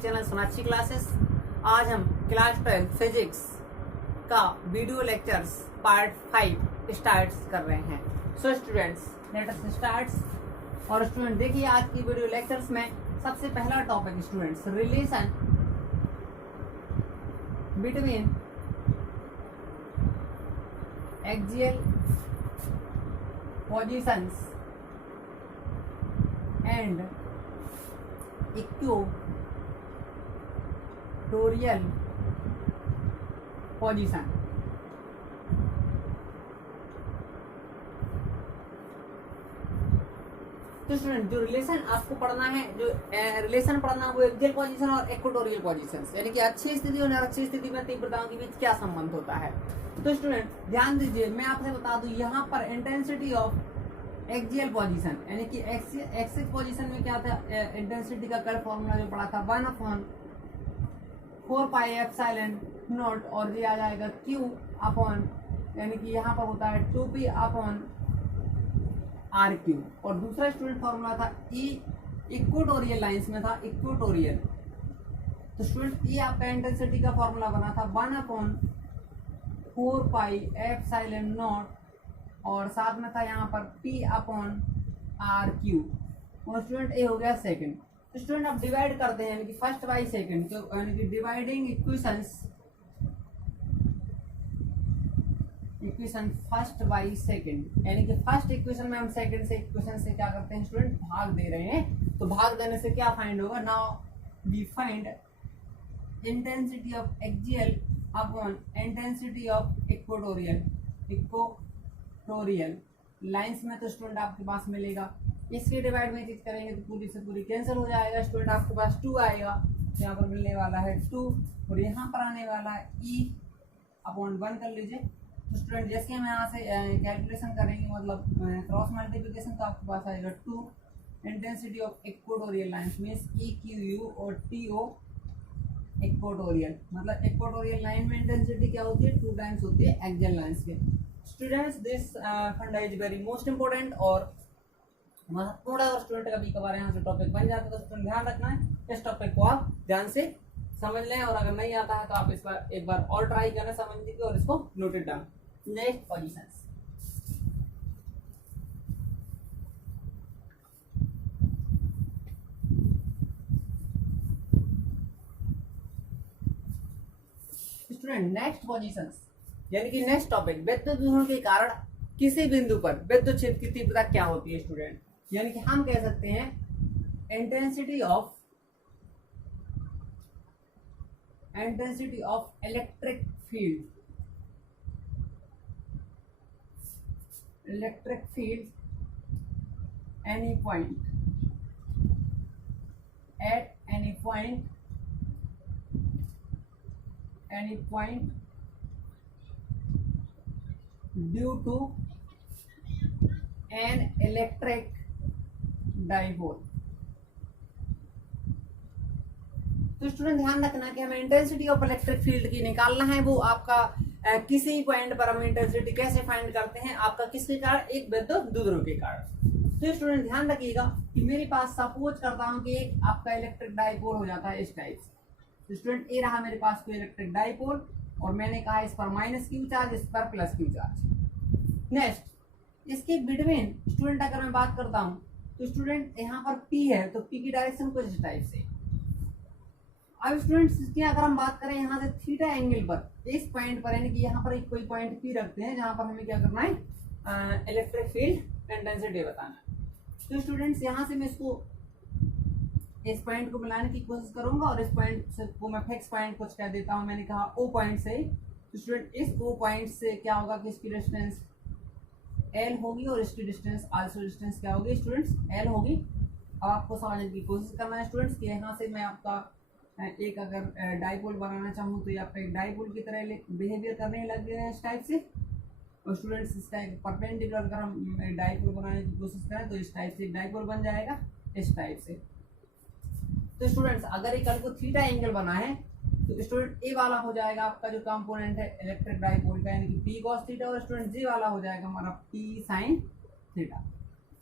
Channel Sonakshi classes. आज हम class 12 physics का वीडियो लेक्चर्स पार्ट 5 स्टार्ट कर रहे हैं। So students let us start. और स्टूडेंट देखिए आज की वीडियो लेक्चर्स में सबसे पहला topic students relation between axial positions and equatorial position. तो स्टूडेंट जो रिलेशन आपको पढ़ना है, जो रिलेशन पढ़ना है वो एक्सियल पोजीशन और इक्वेटोरियल पोजीशन, यानी कि अच्छी स्थिति और अच्छी स्थिति में तीव्रताओं के बीच क्या संबंध होता है। तो स्टूडेंट ध्यान दीजिए, मैं आपसे बता दूं यहाँ पर इंटेंसिटी ऑफ एक्सियल पोजीशन यानी कि एक्सियल पोजीशन में क्या था, इंटेंसिटी का कल फॉर्मूला जो पढ़ा था 1/4 पाई एप्सिलॉन नॉट और ये आ जाएगा Q अपॉन, यानी कि यहाँ पर होता है 2P अपॉन RQ। और दूसरा स्टूडेंट फॉर्मूला था E इक्वेटोरियल लाइंस में था इक्वेटोरियल। तो स्टूडेंट E आपका इंटेंसिटी का फॉर्मूला बना था 1/4 पाई एप्सिलॉन नॉट और साथ में था यहाँ पर P अपॉन RQ। और स्टूडेंट ए हो गया सेकंड। तो स्टूडेंट आप डिवाइड करते हैं यानी कि फर्स्ट बाई सेकंड, तो यानी कि dividing equations first by second, यानी कि फर्स्ट इक्वेशन में हम सेकंड से इक्वेशन से क्या करते हैं स्टूडेंट, भाग दे रहे हैं। तो भाग देने से क्या फाइंड होगा, now we find intensity of axial upon intensity of equatorial lines में। तो स्टूडेंट आपके पास मिलेगा, इसके डिवाइड में चीज करेंगे तो पूरी से पूरी कैंसिल हो जाएगा। स्टूडेंट आपके पास 2 आएगा, यहाँ पर मिलने वाला है 2 और यहाँ पर आने वाला है E अपॉन 1 कर लीजिए। तो स्टूडेंट जैसे हम यहाँ से कैलकुलेशन करेंगे, मतलब क्रॉस मल्टीप्लिकेशन, तो आपके पास आएगा 2 intensity of equatorial lines means EQU और TO इक्वेटोरियल, मतलब इक्वेटोरियल लाइन में इंटेंसिटी क्या होती है, 2 टाइम्स होती है एक्सियल लाइंस के। स्टूडेंट्स दिस फंडा इज वेरी मोस्ट इंपॉर्टेंट और महत्वपूर्ण है। और स्टूडेंट कभी कभार यहाँ से टॉपिक बन जाता है, तो स्टूडेंट ध्यान रखना है, इस टॉपिक को आप ध्यान से समझ लें। और अगर नहीं आता है तो आप इस बार एक बार और ट्राई करें समझने की और इसको noted down. Next positions, student next positions यानी कि नेक्स्ट टॉपिक, विद्युत विभव के कारण किसी बिंदु पर विद्युत क्षेत्र की तीव्रता क्या होती है स्टूडेंट, यानी कि हम कह सकते हैं intensity of electric field any point at any point due to an electric dipole। तो स्टूडेंट ध्यान रखना कि हमें इंटेंसिटी ऑफ इलेक्ट्रिक फील्ड की निकालना है। वो आपका किसी पॉइंट पर हम इंटेंसिटी कैसे फाइंड करते हैं, आपका किसके कारण, एक विद्युत द्विध्रुव के कारण। तो स्टूडेंट ध्यान रखिएगा कि मेरे पास सपोज करता हूं कि एक आपका इलेक्ट्रिक डाइपोल हो जाता है इस टाइप से। तो स्टूडेंट ए रहा मेरे पास कोई इलेक्ट्रिक डाइपोल और मैंने कहा इस पर -Q चार्ज, इस पर +Q चार्ज। नेक्स्ट इसके बिटवीन स्टूडेंट अगर मैं बात करता हूं तो स्टूडेंट यहाँ पर P है, तो P की डायरेक्शन कुछ इस टाइप से। अब स्टूडेंट्स इसकी अगर हम बात करें यहाँ से थीटा एंगल पर, इस पॉइंट पर, यानी कि यहाँ पर एक कोई पॉइंट P रखते हैं जहां पर हमें क्या करना है, इलेक्ट्रिक फील्ड इंटेंसिटी बताना है। तो स्टूडेंट्स यहाँ से मैं इसको इस पॉइंट को मिलाने की कोशिश करूंगा और इस पॉइंट को मैं फिक्स पॉइंट कुछ कह देता हूँ, मैंने कहा O पॉइंट से। तो स्टूडेंट इस O पॉइंट से क्या होगा कि इसकी डिस्टेंस L होगी और इसकी डिस्टेंस आल्सो डिस्टेंस क्या होगी स्टूडेंट्स, L होगी। अब आपको समझने की कोशिश करना है स्टूडेंट्स कि यहाँ से मैं आपका एक अगर डाइपोल बनाना चाहूँ तो ये आपका एक डाइपोल की तरह बिहेवियर करने लग गया है इस टाइप से। और स्टूडेंट्स इस टाइप परपेंडिकुलर अगर हम डाइपोल बनाने की कोशिश करें तो इस टाइप से डाइपोल बन जाएगा इस टाइप से। तो स्टूडेंट्स अगर एक कल को थीटा एंगल बना है तो स्टूडेंट ए वाला हो जाएगा आपका जो कंपोनेंट है इलेक्ट्रिक डाइपोल का, यानी कि P cos थीटा, और स्टूडेंट जी वाला हो जाएगा हमारा P sin थीटा।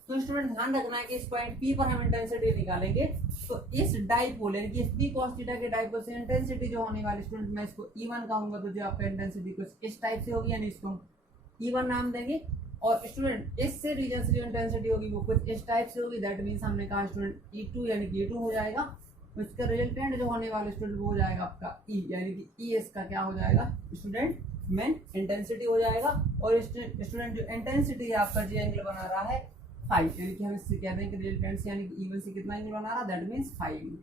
तो स्टूडेंट ध्यान रखना है कि इस पॉइंट P पर हम इंटेंसिटी निकालेंगे, तो इस डाइपोल यानी कि इस P cos थीटा के डाइपोल से इंटेंसिटी जो होने वाली स्टूडेंट मैं इसको E1 कहूंगा, तो जो आपका इंटेंसिटी कुछ इस टाइप से होगी, यानी इसको E1 नाम देंगे। और स्टूडेंट इससे रीजन से जो इंटेंसिटी होगी वो कुछ इस टाइप से होगी, दैट मीन्स हमने कहा स्टूडेंट E2 यानी कि E2 हो जाएगा। तो इसका रिजल्टेंट जो होने वाला स्टूडेंट वो हो जाएगा आपका E, यानी कि E इसका क्या हो जाएगा स्टूडेंट मेन इंटेंसिटी हो जाएगा। और स्टूडेंट जो इंटेंसिटी है आपका जो एंगल बना रहा है 5, यानी कि हम इससे कह दें कि रिजल्टेंट से यानी कि E1 से कितना एंगल बना रहा है, दैट मीन्स 5।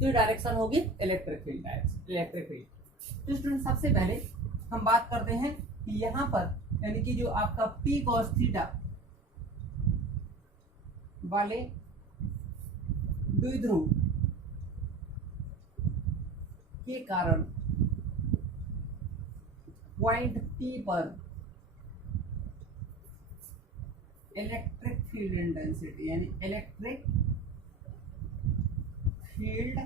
तो डायरेक्शन होगी electric field direction, electric field. तो स्टूडेंट सबसे पहले हम बात करते हैं कि यहाँ पर यानी कि जो आपका P cos थीटा वाले द्विध्रुव के कारण पॉइंट P पर इलेक्ट्रिक फील्ड इंटेंसिटी यानी इलेक्ट्रिक फील्ड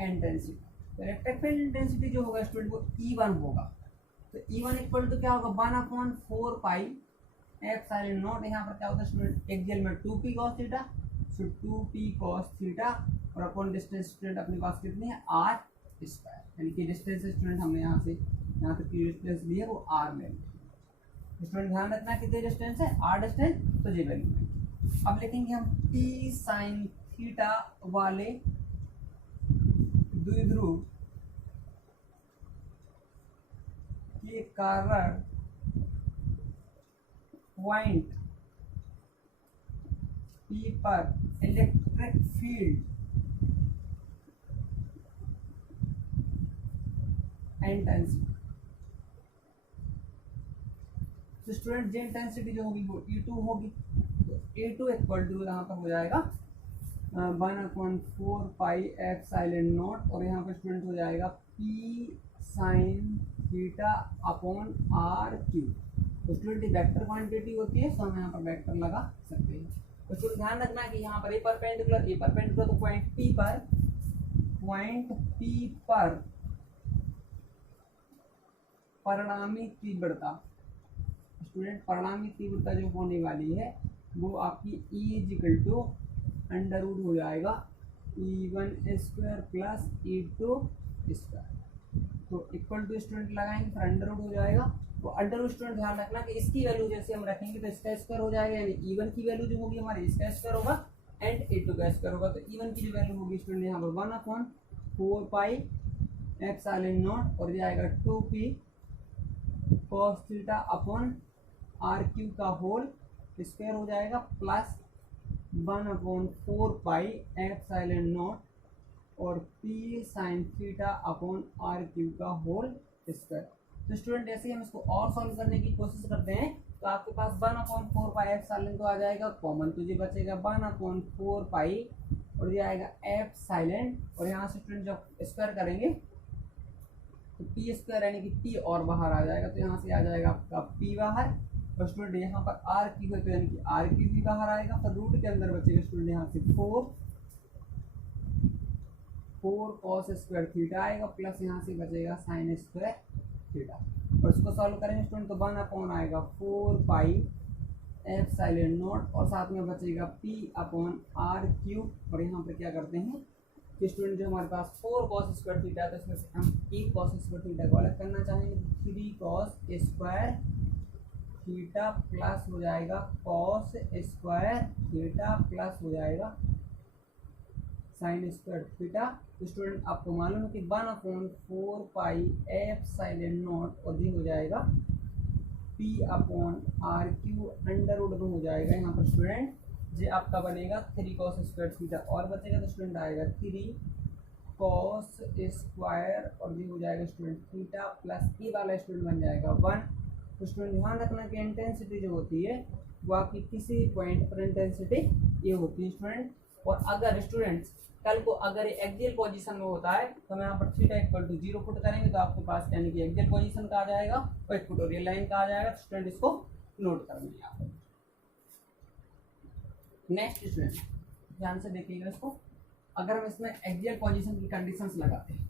इंटेंसिटी, तो इलेक्ट्रिक फील्ड इंटेंसिटी जो होगा स्टूडेंट वो E1 होगा। तो E1 इक्वल टू क्या होगा 1/4 पाई एप्सिलॉन नॉट, यहाँ पर क्या होता है स्टूडेंट एक्सियल में 2P cos थीटा, सो 2P cos थीटा और अपॉन डिस्टेंस स्टूडेंट अपने पास कितनी है r स्क्वायर, यानी कि डिस्टेंस स्टूडेंट हमने यहाँ से यहाँ तक की डिस्टेंस ली है वो r ले ली। स्टूडेंट ध्यान रखना कितनी डिस्टेंस है r डिस्टेंस, तो ये वैल्यू है। अब लिखेंगे हम P sin थीटा वाले द्विध्रुव के कारण पॉइंट P पर इलेक्ट्रिक फील्ड इंटेंसिटी। तो स्टूडेंट जे इंटेंसिटी जो होगी वो E2 होगी, तो E2 इक्वल टू यहाँ पर हो जाएगा 1/4 पाई एप्सिलॉन नॉट, और यहाँ पर स्टूडेंट हो जाएगा P sin theta upon r cube. तो स्टूडेंट वेक्टर क्वांटिटी होती है, तो हम यहाँ पर वेक्टर लगा सकते हैं। तो स्टूडेंट ध्यान रखना है कि यहाँ पर ए परपेंडिकुलर तो पॉइंट P पर परिणामी तीव्रता, स्टूडेंट परिणामी तीव्रता जो होने वाली है वो आपकी E equal to under root हो जाएगा E1 square plus E2 square, तो इक्वल टू स्टूडेंट लगाएंगे फिर अंडर रूट हो जाएगा। तो अंडर रूट स्टूडेंट ध्यान रखना कि इसकी वैल्यू जैसे हम रखेंगे तो इसका स्क्वायर हो जाएगा, यानी E1 की वैल्यू जो होगी हमारी इसका स्क्वायर होगा एंड E2 का स्क्वायर होगा। तो E1 की जो वैल्यू होगी स्टूडेंट यहाँ पर 1/4 पाई एप्सिलॉन नॉट और जाएगा 2P cos theta upon r cube का होल स्क्वायर हो जाएगा प्लस 1/4 पाई एप्सिलॉन नॉट और P sin theta upon r cube का होल स्क्वायर। तो स्टूडेंट जैसे ही हम इसको और सॉल्व करने की कोशिश करते हैं तो आपके पास 1/4 पाई एप्सिलॉन तो आ जाएगा कॉमन, तो ये बचेगा 1/4 पाई और ये आएगा एप्सिलॉन, और यहाँ से स्टूडेंट जब स्क्वायर करेंगे तो P स्क्वायर यानी कि P और बाहर आ जाएगा, तो यहाँ से आ जाएगा आपका P बाहर, और स्टूडेंट यहाँ पर r क्यूब है तो यानी कि r क्यूब भी बाहर आएगा, तो रूट के अंदर बचेगा स्टूडेंट यहाँ से 4 cos स्क्वायर थीटा आएगा प्लस यहाँ से बचेगा साइन स्क्वायर थीटा, और इसको सॉल्व करेंगे स्टूडेंट तो 1 आएगा 4 पाई एप्सिलॉन नॉट और साथ में बचेगा P अपॉन r क्यूब, और यहाँ पर क्या करते हैं कि स्टूडेंट जो हमारे पास 4 cos स्क्वायर थीटा है तो इसमें से हम 1 cos स्क्वायर थीटा को अलग करना चाहेंगे, 3 cos स्क्वायर थीटा प्लस हो जाएगा cos स्क्वायर थीटा प्लस हो जाएगा साइन स्क्वायर थीटा। तो स्टूडेंट आपको मालूम है कि 1/4 पाई एप्सिलॉन नॉट और ये हो जाएगा P upon r cube under root में हो जाएगा यहाँ पर स्टूडेंट ये आपका बनेगा 3 cos स्क्वायर थीटा और बचेगा तो स्टूडेंट आएगा 3 cos स्क्वायर और ये हो जाएगा स्टूडेंट थीटा प्लस ई वाला स्टूडेंट बन जाएगा 1। तो स्टूडेंट ध्यान रखना कि इंटेंसिटी जो होती है वो आपकी किसी पॉइंट पर इंटेंसिटी ये होती है स्टूडेंट, और अगर स्टूडेंट्स कल को अगर एक्सियल पोजीशन में होता है तो हम यहाँ पर थीटा इक्वल टू 0 पुट करेंगे तो आपके पास यानी कि एक्सियल पोजीशन का आ जाएगा और इक्वेटोरियल लाइन का आ जाएगा। स्टूडेंट इसको नोट करना है यहाँ पर। नेक्स्ट स्टूडेंट ध्यान से देखिएगा इसको, अगर हम इसमें एक्सियल पोजीशन की कंडीशंस लगाते हैं,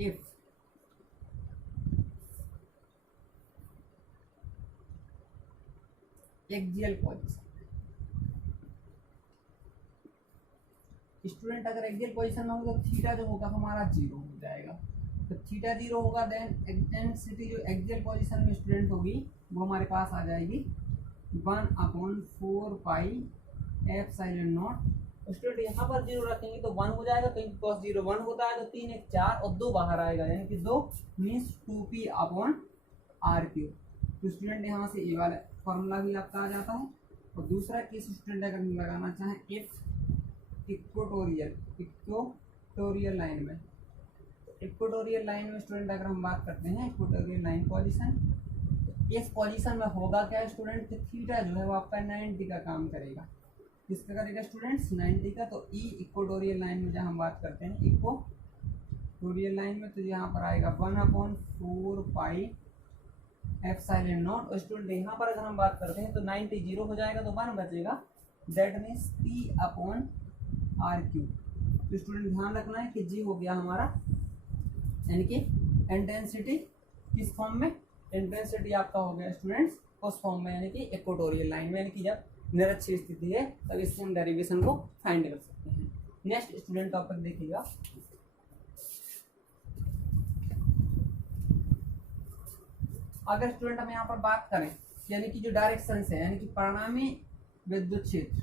इफ एक्सियल पोजीशन। स्टूडेंट अगर एक्सियल पोजीशन में होगा तो थीटा जो होगा हमारा 0 हो जाएगा। तो थीटा 0 होगा, देन इंटेंसिटी जो एक्सियल पोजीशन में स्टूडेंट होगी वो हमारे पास आ जाएगी 1/4 पाई एप्सिलॉन नॉट। स्टूडेंट यहाँ पर 0 रखेंगे तो 1 हो जाएगा, तो cos 0 1 होता है, तो 3 1 4 और 2 बाहर आएगा, यानी कि 2 मीन्स 2p/r³। तो स्टूडेंट यहाँ से ये वाला फॉर्मूला भी आपका आ जाता है। और दूसरा केस स्टूडेंट अगर लगाना चाहें इफ इक्वेटोरियल लाइन में, इक्वेटोरियल लाइन में स्टूडेंट अगर हम बात करते हैं इक्वेटोरियल लाइन पोजीशन, इस पोजीशन में होगा क्या स्टूडेंट कि थीटा जो है वो आपका 90 का काम करेगा। किसका करेगा स्टूडेंट्स? 90 का। तो ई इक्वेटोरियल लाइन में जब हम बात करते हैं इक्वेटोरियल लाइन में, तो यहाँ पर आएगा 1/4 पाई एप्सिलॉन नॉट। और स्टूडेंट यहाँ पर अगर हम बात करते हैं तो 90 0 हो जाएगा, तो 1 बचेगा, दैट मीन्स p/r³। तो स्टूडेंट ध्यान रखना है कि जी हो गया हमारा, यानी कि इंटेंसिटी किस फॉर्म में? इंटेंसिटी आपका हो गया स्टूडेंट्स उस फॉर्म में, यानी कि इक्वेटोरियल लाइन में, यानी कि जब निरक्षीय स्थिति है तब इससे हम डेरिवेशन को फाइंड कर सकते हैं। नेक्स्ट स्टूडेंट टॉपिक देखिएगा, अगर स्टूडेंट हम यहाँ पर बात करें यानी कि जो डायरेक्शन है, यानी कि परिणामी विद्युत क्षेत्र,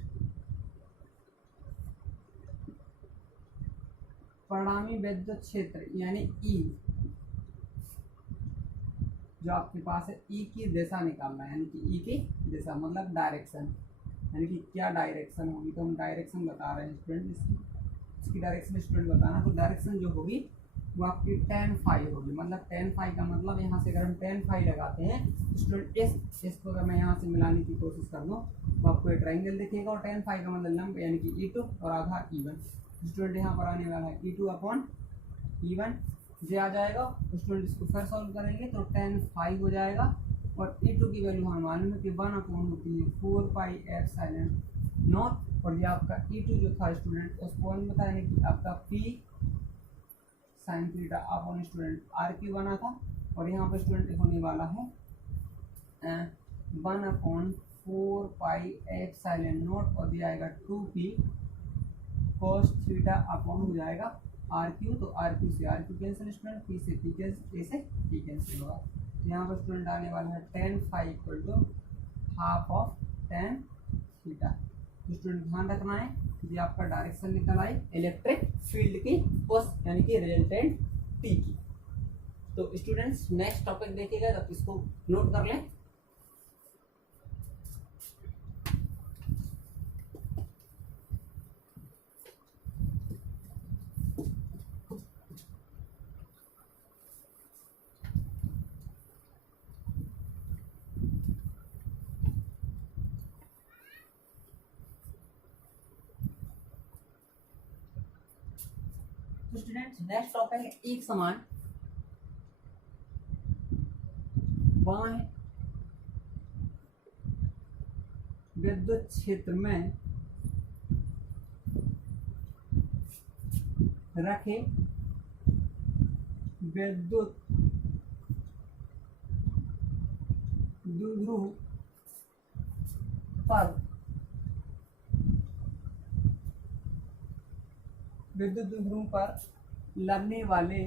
परिणामी विद्युत क्षेत्र यानी ई जो आपके पास है, ई की दिशा निकालना है, यानी कि ई की दिशा मतलब डायरेक्शन, यानी कि क्या डायरेक्शन होगी। तो हम डायरेक्शन बता रहे हैं स्टूडेंट, इसकी डायरेक्शन स्टूडेंट बताना। तो डायरेक्शन जो होगी वो आपकी tan फाई होगी, मतलब tan फाई का मतलब यहाँ से अगर हम tan फाई लगाते हैं स्टूडेंट, इसको अगर मैं यहाँ से मिलाने की कोशिश कर दूँ तो आपको एक ट्राइंगल दिखेगा, और tan फाई का मतलब लंब यानी कि E2 और आधा E1। स्टूडेंट यहाँ पर आने वाला है E2/E1 जे आ जाएगा। स्टूडेंट इसको फिर सॉल्व करेंगे तो tan फाई हो जाएगा, और E2 की वैल्यू हमें मालूम है कि 1/4 होती है 4 पाई एप्सिलॉन नॉट। और ये आपका E2 जो था स्टूडेंट उसको हम बताएंगे कि आपका p sine theta upon student r³ बना था, और यहाँ पर स्टूडेंट होने वाला है 1/4 पाई एप्सिलॉन नॉट, और दिया आएगा 2p cos थीटा अपॉन हो जाएगा r³। तो r³ से r³ कैंसिल स्टूडेंट, p से p कैंसिल, a से p कैंसिल होगा। तो यहाँ पर स्टूडेंट आने वाला है tan phi equal to half of tan theta. तो स्टूडेंट ध्यान रखना है कि आपका डायरेक्शन निकल आई इलेक्ट्रिक फील्ड की उस यानी कि रिजल्टेंट T की। तो स्टूडेंट्स नेक्स्ट टॉपिक देखिएगा, तो इसको नोट कर लें। स्टूडेंट्स नेक्स्ट टॉपिक है एक समान बाह्य विद्युत क्षेत्र में रखे विद्युत द्विध्रुव पर विद्युत द्विध्रुव पर लगने वाले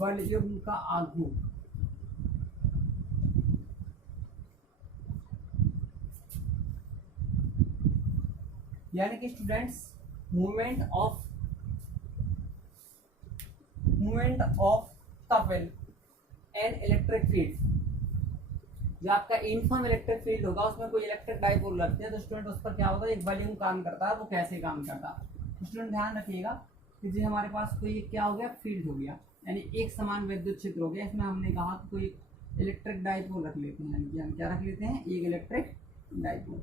बलयुग्म का आघूर्ण यानी कि students movement of couple and electric field, जो आपका यूनिफॉर्म इलेक्ट्रिक फील्ड होगा उसमें कोई इलेक्ट्रिक डाइपोल रखते हैं, तो स्टूडेंट उस पर क्या होता है, एक वॉल्यूम काम करता है। वो कैसे काम करता है स्टूडेंट ध्यान रखिएगा कि जी हमारे पास कोई क्या हो गया, फील्ड हो गया, यानी एक समान विद्युत क्षेत्र हो गया। इसमें हमने कहा कि कोई इलेक्ट्रिक डाइपोल रख लेते हैं, यानी कि हम क्या रख लेते हैं, एक इलेक्ट्रिक डाइपोल,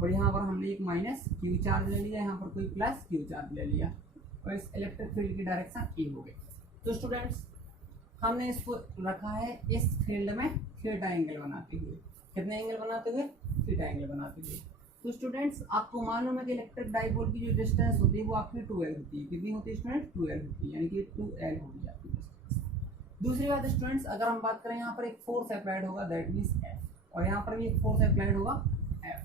और यहाँ पर हमने एक माइनस क्यू चार्ज ले लिया, यहाँ पर कोई प्लस क्यू चार्ज ले लिया, और इस इलेक्ट्रिक फील्ड की डायरेक्शन ए हो गई। तो स्टूडेंट्स हमने इसको रखा है इस फील्ड में थीटा एंगल बनाते हुए, कितने एंगल बनाते हुए, थीटा एंगल बनाते हुए। तो स्टूडेंट्स आपको मालूम है कि इलेक्ट्रिक डाइपोल की जो डिस्टेंस होती है वो आपकी 2L होती है। कितनी होती है स्टूडेंट? 2L होती है, यानी कि 2L होगी आपकी डिस्टेंस। दूसरी बात स्टूडेंट्स, अगर हम बात करें यहाँ पर एक फोर्स अप्लाइड होगा, दैट मीन्स F, और यहाँ पर भी एक फोर्स अप्लाइड होगा F।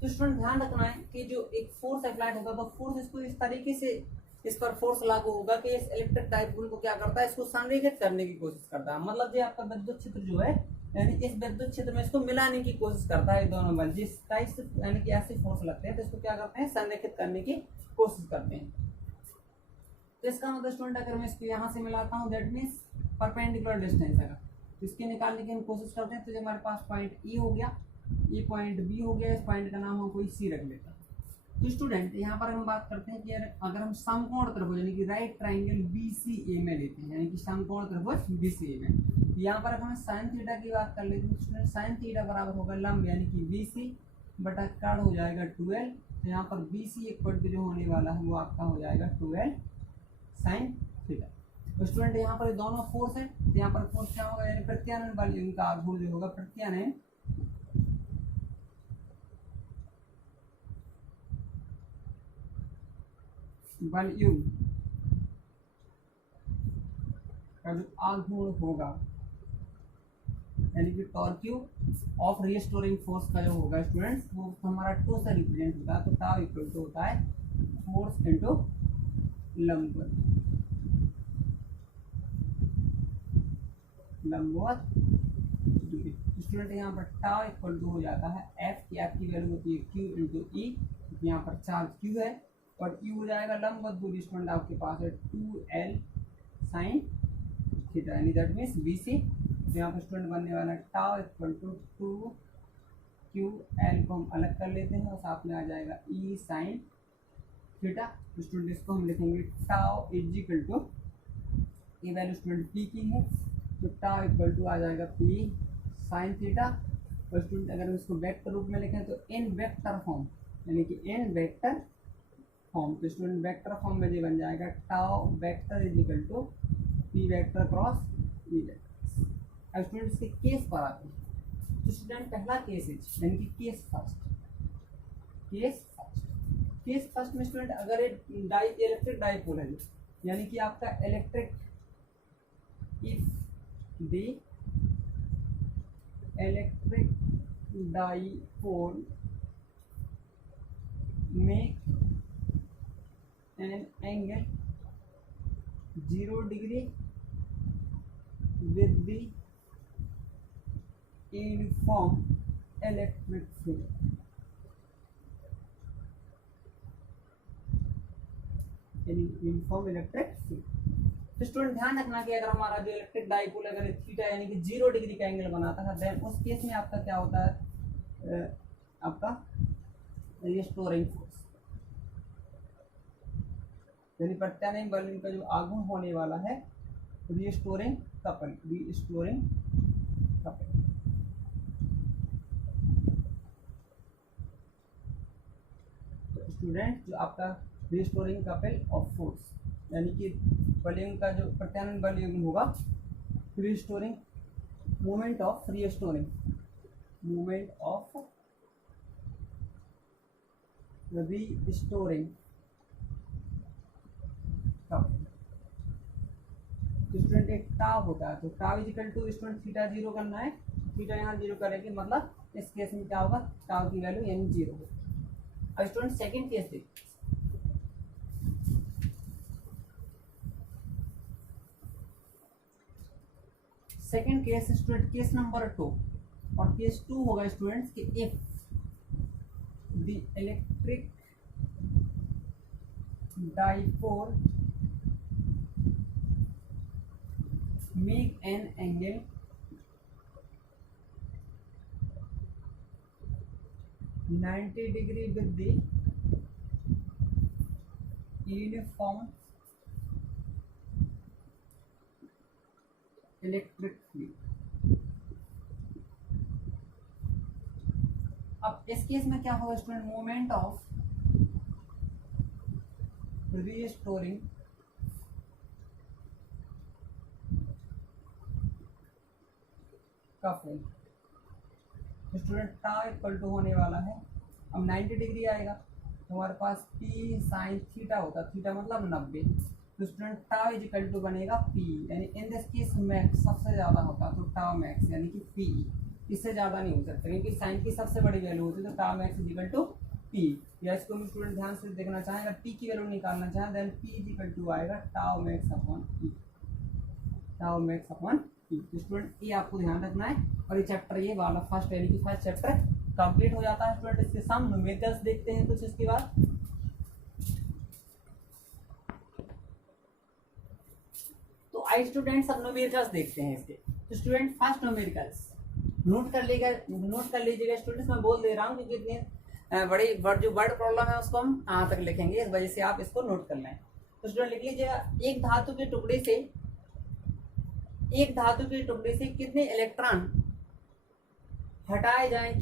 तो स्टूडेंट ध्यान रखना है कि जो एक फोर्स अप्लाइड होगा तो फोर्स इसको इस तरीके से इस पर फोर्स लागू होगा कि इस इलेक्ट्रिक डाइपोल को क्या करता है, इसको संरेखित करने की कोशिश करता है। मतलब जो आपका विद्युत क्षेत्र जो है, यानी इस विद्युत क्षेत्र में इसको मिलाने की कोशिश करता है दोनों बल, जिस टाइप से यानी कि ऐसे फोर्स लगते हैं तो इसको क्या करते हैं, संरेखित करने की कोशिश करते हैं। तो इसका मतलब स्टूडेंट अगर मैं इसको यहाँ से मिलाता हूँ, दैट मीन्स परपेंडिकुलर डिस्टेंस है, तो इसके निकालने की हम कोशिश करते हैं। तो जो हमारे पास पॉइंट ई हो गया, ये पॉइंट बी हो गया, इस पॉइंट का नाम हम कोई सी रख लेते हैं। तो स्टूडेंट यहाँ पर हम बात करते हैं कि अगर हम समकोण त्रिभुज यानी कि राइट ट्राइंगल BCA में लेते हैं, यानी कि समकोण त्रिभुज BCA में, यहाँ पर अगर हम साइन थीटा की बात कर लेते हैं, स्टूडेंट साइन थीटा बराबर होगा लंब यानी कि BC बटा कर्ण हो जाएगा 2L। तो यहाँ पर BC एक पट जो होने वाला है वो आपका हो जाएगा 2L साइन थीटा। तो स्टूडेंट यहाँ पर दोनों फोर्स है, तो यहाँ पर फोर्स क्या होगा, यानी प्रत्यानयन बल इनका आघूर्ण जो होगा, प्रत्यानयन बल युग का जो आघूर्ण होगा, यानी कि टॉर्क ऑफ रिस्टोरिंग फोर्स का जो होगा स्टूडेंट्स, वो हमारा टू से रिप्रेजेंट होता है। तो टाउ इक्वल टू होता है फोर्स इनटू लंबवत दूरी। स्टूडेंट यहाँ पर टाउ इक्वल टू हो जाता है एफ की वैल्यू होती है क्यू इंटू ई, यहाँ पर चार्ज क्यू है, और यू हो जाएगा लंबवत दूरी स्टूडेंट आपके पास है 2L साइन थीटा, यानी दैट मीन्स BC। तो यहाँ पर स्टूडेंट बनने वाला है टाउ इक्वल टू 2QL को हम अलग कर लेते हैं और साथ में आ जाएगा E साइन थीटा। तो स्टूडेंट इसको हम लिखेंगे टाउ इज इक्वल टू, ये वैल्यू स्टूडेंट P की है, तो टाउ इक्वल टू आ जाएगा P साइन थीटा। और स्टूडेंट अगर हम इसको वेक्टर रूप में लिखें तो इन वेक्टर फॉर्म, यानी कि इन वेक्टर फॉर्म, तो स्टूडेंट वेक्टर फॉर्म में ये बन जाएगा tau vector is equal to P vector cross E vector. अब स्टूडेंट इसके केस पर आते हैं। तो स्टूडेंट पहला केस है यानी कि केस फर्स्ट में स्टूडेंट अगर एक इलेक्ट्रिक डाइपोल है, यानी कि आपका electric, if the electric dipole make an angle 0 degree with the uniform electric field, uniform electric field. तो स्टूडेंट ध्यान रखना कि अगर हमारा जो इलेक्ट्रिक डाइपोल अगर थीटा यानी कि 0 डिग्री का एंगल बनाता है, देन उस केस में आपका क्या होता है, आपका रिस्टोरिंग फोर्स यानी प्रत्यानयन बल इनका जो आघूर्ण होने वाला है, रिस्टोरिंग कपल। तो स्टूडेंट जो आपका रिस्टोरिंग कपल ऑफ फोर्स, यानी कि बलयुग्म का जो प्रत्यानयन बल युग्म होगा, restoring movement of restoring couple. तो स्टूडेंट एक टाव होता है, तो tau is equal to student theta 0 करना है, थीटा यहाँ 0 करेंगे, मतलब इस केस में क्या होगा, टाव की वैल्यू यानी 0 होगी। अब स्टूडेंट सेकंड केस देखिए, second case student case number 2, और केस 2 होगा स्टूडेंट्स कि if the electric dipole make an angle 90 degree with the uniform electric field। अब इस केस में क्या होगा student, moment of restoring couple, student tau equal to होने वाला है अब 90 डिग्री आएगा तो हमारे पास पी साइन थीटा होता, थीटा मतलब 90, तो student tau is equal to बनेगा पी, यानी इन दिस केस मैक्स सबसे ज़्यादा होता तो टाउ मैक्स यानी कि पी, इससे ज़्यादा नहीं हो सकता क्योंकि साइन की सबसे बड़ी वैल्यू होती है, तो tau max is equal to P. या इसको हम स्टूडेंट ध्यान से देखना चाहें, अगर पी की वैल्यू निकालना चाहें then P is equal to आएगा tau max upon P, tau max upon P. तो स्टूडेंट ये आपको ध्यान रखना है। और ये चैप्टर ये वाला फर्स्ट यानी कि फर्स्ट चैप्टर कंप्लीट हो जाता है स्टूडेंट। इसके सम न्यूमेरिकल्स देखते हैं कुछ इसके बाद। तो आई स्टूडेंट सब न्यूमेरिकल्स देखते हैं इसके। तो स्टूडेंट फर्स्ट न्यूमेरिकल्स नोट कर लीजिएगा स्टूडेंट्स, मैं बोल दे रहा हूँ क्योंकि इतने बड़ी जो वर्ड प्रॉब्लम है उसको हम यहाँ तक लिखेंगे, इस वजह से आप इसको नोट कर लें। तो स्टूडेंट लिख लीजिएगा, एक धातु के टुकड़े से कितने इलेक्ट्रॉन हटाए जाएं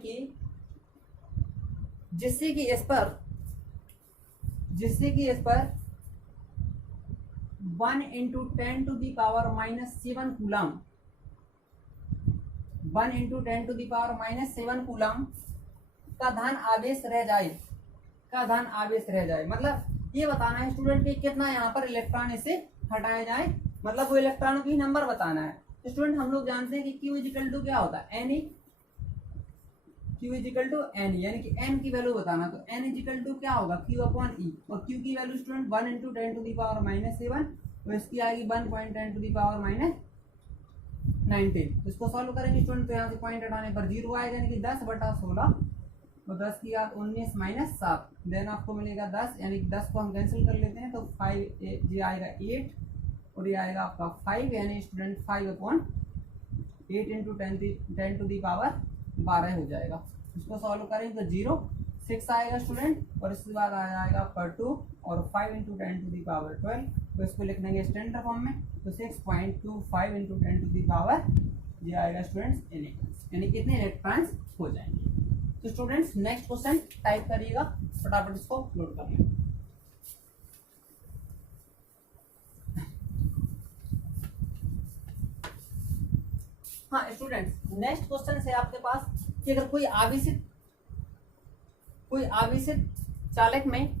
कि जिससे कि इस पर 1 × 10⁻⁻7 कूलम 1 × 10⁻⁻7 कूलम का धन आवेश रह जाए। मतलब ये बताना है स्टूडेंट कि कितना यहाँ पर इलेक्ट्रॉन इसे हटाया जाए, मतलब वो इलेक्ट्रॉन की नंबर बताना है। तो स्टूडेंट हम लोग जानते हैं कि Q इजिकल टू क्या होता है, N, Q is equal to N, यानी कि N की वैल्यू बताना। तो N इजिकल टू क्या होगा, Q अपॉन E, और Q की वैल्यू स्टूडेंट 1 × 10⁻⁻7, तो इसकी आएगी 1.10⁻⁻19। तो इसको सॉल्व करेंगे स्टूडेंट, तो यहाँ से पॉइंट हटाने पर 0 आएगा, यानी कि 10/16, तो 10 की याद 19 - 7, देन आपको मिलेगा 10, यानी कि 10 को हम कैंसिल कर लेते हैं, तो 5 ये आएगा 8 और ये आएगा आपका 5, यानी स्टूडेंट 5/8 × 10⁻12 हो जाएगा। इसको सॉल्व करेंगे तो 0 6 आएगा स्टूडेंट, और इसके बाद आ जाएगा आपका 2 और 5 × 10⁻12, तो इसको लिख देंगे स्टैंडर्ड फॉर्म में, तो 6.25 × 10⁻, ये आएगा स्टूडेंट्स यानी कितने इलेक्ट्रॉन्स हो जाएंगे। तो स्टूडेंट्स नेक्स्ट क्वेश्चन टाइप करिएगा, फटाफट इसको नोट कर लें। हाँ स्टूडेंट्स, नेक्स्ट क्वेश्चन है आपके पास कि अगर कोई आवेशित चालक में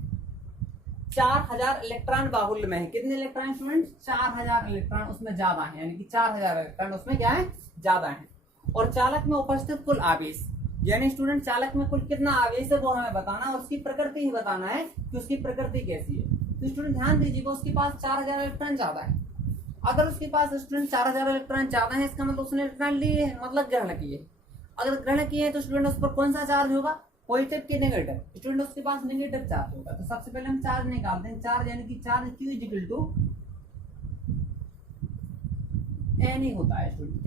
4000 इलेक्ट्रॉन बाहुल्य में है, कितने इलेक्ट्रॉन स्टूडेंट, 4000 इलेक्ट्रॉन उसमें ज्यादा है, यानी कि 4000 इलेक्ट्रॉन उसमें क्या है, ज्यादा है, और चालक में उपस्थित कुल आवेश, यानी स्टूडेंट चालक में कुल कितना आवेश है वो हमें बताना, और उसकी प्रकृति ही बताना है कि उसकी प्रकृति कैसी है। तो स्टूडेंट ध्यान दीजिएगा, उसके पास 4000 इलेक्ट्रॉन ज्यादा है। अगर उसके पास स्टूडेंट 4000 इलेक्ट्रॉन ज्यादा है, इसका मतलब उसने इलेक्ट्रॉन लिए है, मतलब ग्रहण किए। अगर ग्रहण किए तो स्टूडेंट उस पर कौन सा चार्ज होगा, पॉजिटिव कि नेगेटिव, स्टूडेंट उसके पास नेगेटिव चार्ज होगा। तो सबसे पहले हम चार्ज निकालते हैं, चार्ज यानी कि charge Q is equal to N ही होता है स्टूडेंट।